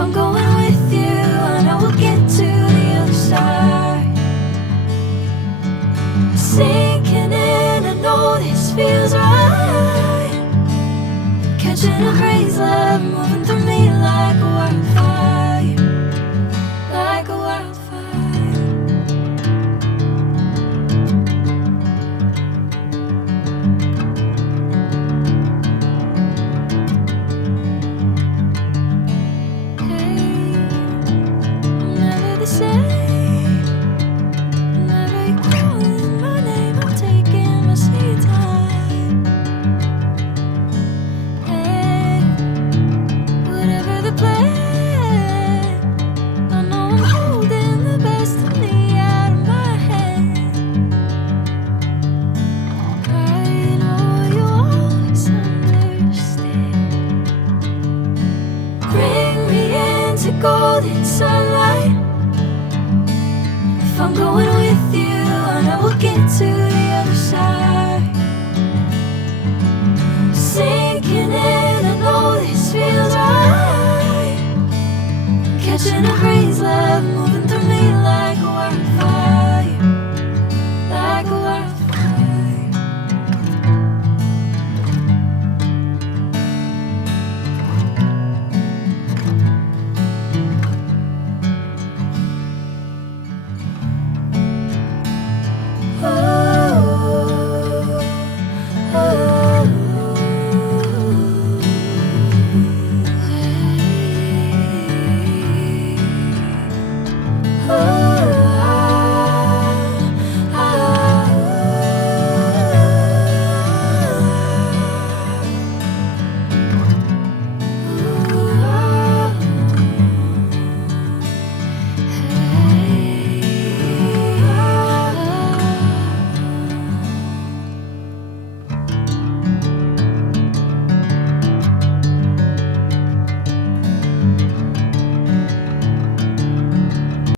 I'm going with you, I know we'll get to the other side. Sinking in, I know this feels right. Catching a crazy love, moving through me like a wildfire. Like a wildfire. Golden sunlight. If I'm going with you, I know we'll get to the other side. Sinking in, I know this feels right.